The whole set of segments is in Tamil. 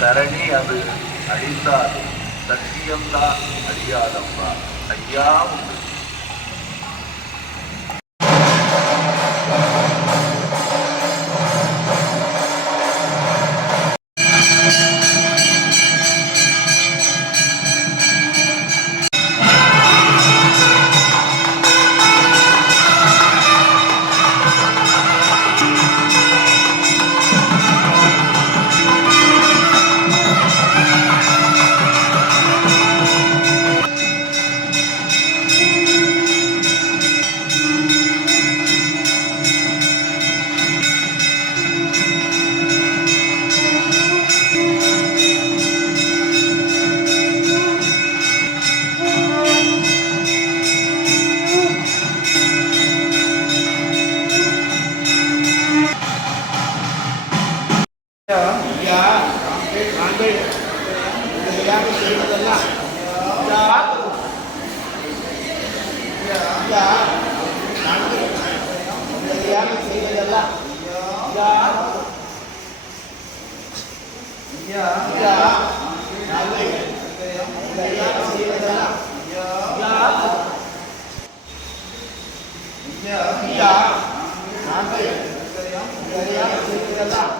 தரணி அது அழிந்தாலும் சத்தியம்தான் அழியாதம்மா. ஐயா உங்கள் தியானம் செய்வதெல்லாம் தியானம் செய்வதெல்லாம் நாங்கள் தியானம் செய்வதெல்லாம்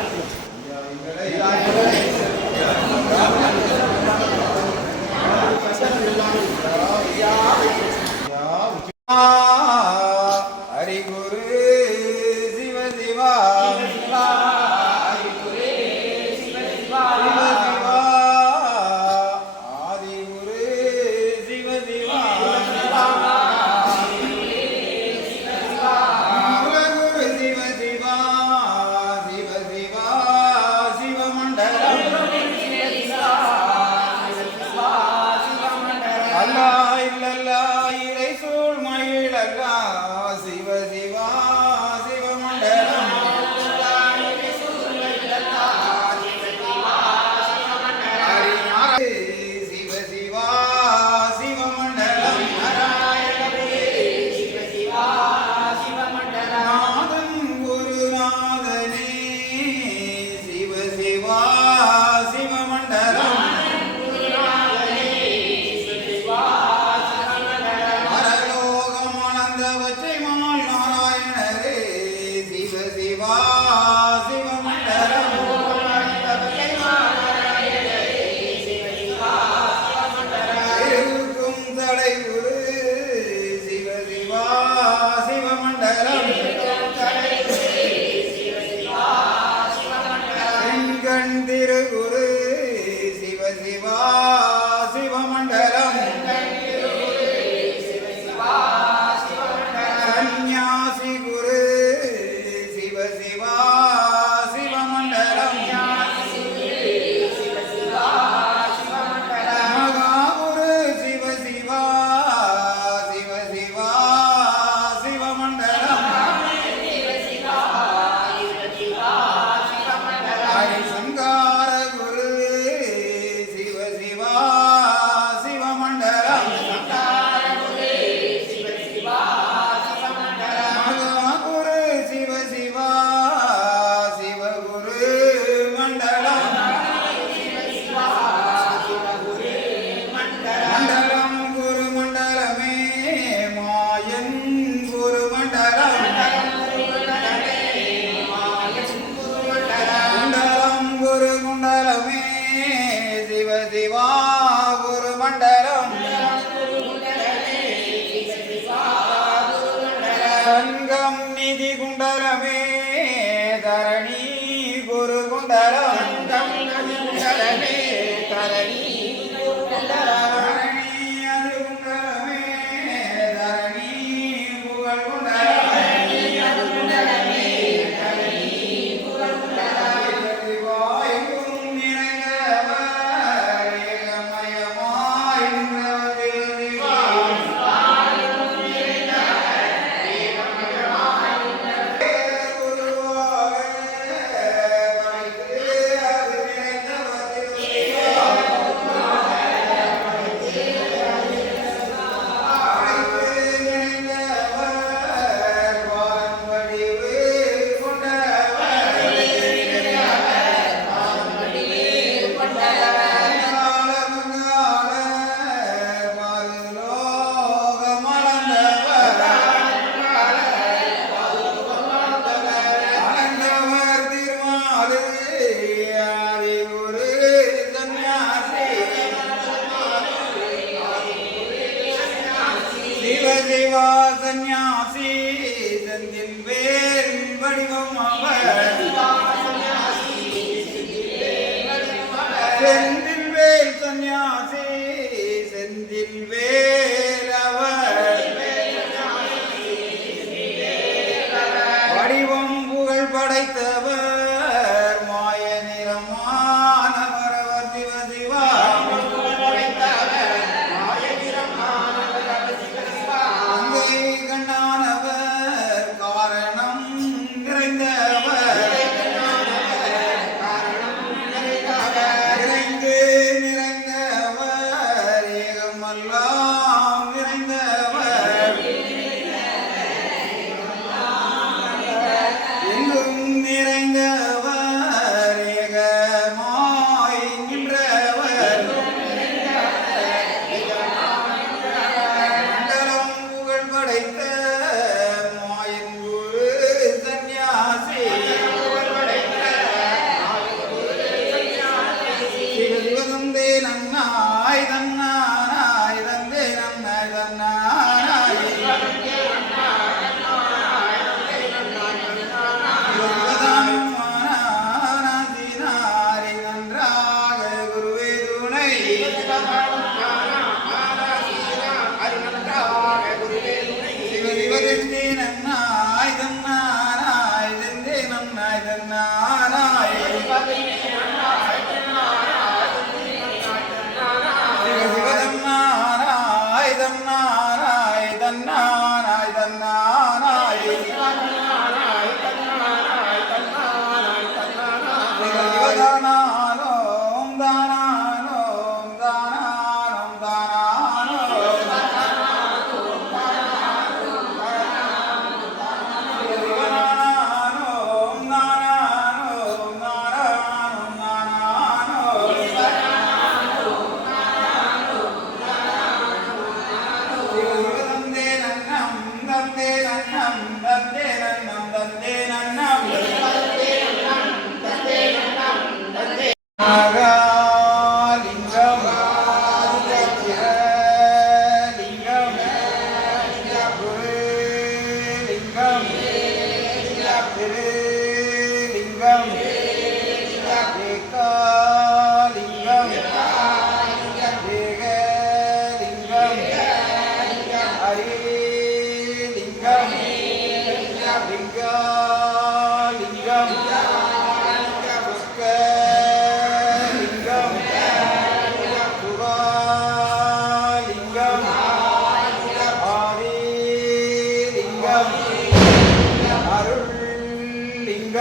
பலவற்றை yeah சந்நியாசி செந்தில் வேறு வடிவம் அவர். செந்தில் வேல் சந்நியாசி செந்தில் வேல் like that. நாராயண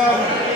வேண்டும்